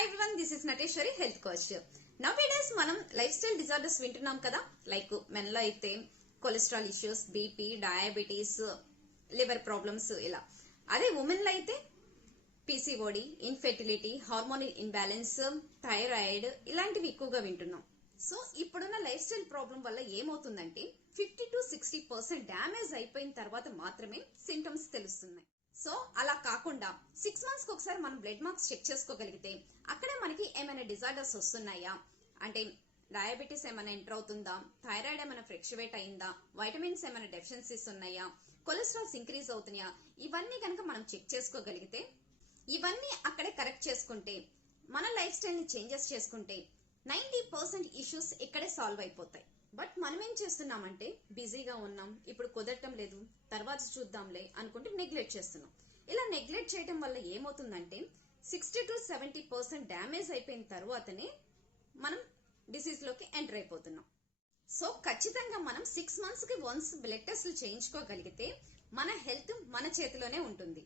Hi everyone, this is Nateshwari, health coach. Nowadays మనం lifestyle disorders వింటున్నాం కదా. Like మెన్లో అయితే cholesterol issues, BP, diabetes, liver problems ఇలా. అదే ఉమెన్ లో అయితే PCOD, infertility, hormonal imbalance, thyroid ఇలాంటివి ఎక్కువగా వింటున్నాం. సో ఇప్పుడున్న లైఫ్ స్టైల్ ప్రాబ్లం వల్ల ఏమవుతుందంటే 50 to 60% డ్యామేజ్ అయిపోయిన తర్వాత మాత్రమే సింటమ్స్ తెలుస్తున్నాయి. సో అలా కాకుండా 6 months కి ఒకసారి మనం బ్లడ్ మార్క్స్ చెక్ చేసుకోగలిగితే అక్కడే మనకి ఏమైనా డిజార్డర్స్ వస్తున్నాయా, అంటే డయాబెటీస్ ఏమైనా ఎంటర్ అవుతుందా, థైరాయిడ్ ఏమైనా ఫ్లక్చువేట్ అయిందా, వైటమిన్స్ ఏమైనా డెఫిషియన్సీస్ ఉన్నాయా, కొలెస్ట్రాల్స్ ఇంక్రీజ్ అవుతున్నాయా, ఇవన్నీ కనుక మనం చెక్ చేసుకోగలిగితే, ఇవన్నీ అక్కడే కరెక్ట్ చేసుకుంటే, మన లైఫ్ స్టైల్ ని చేంజెస్ చేసుకుంటే 90% ఇష్యూస్ ఇక్కడే సాల్వ్ అయిపోతాయి. బట్ మనం ఏం చేస్తున్నామంటే బిజీగా ఉన్నాం, ఇప్పుడు కుదరటం లేదు, తర్వాత చూద్దాంలే అనుకుంటే నెగ్లెక్ట్ చేస్తున్నాం. ఇలా నెగ్లెక్ట్ చేయడం వల్ల ఏమవుతుందంటే 60 to 70% డ్యామేజ్ అయిపోయిన తర్వాతనే మనం డిసీజ్ లోకి ఎంటర్ అయిపోతున్నాం. సో ఖచ్చితంగా మనం 6 months కి వన్స్ బ్లడ్ టెస్ట్లు చేయించుకోగలిగితే మన హెల్త్ మన చేతిలోనే ఉంటుంది.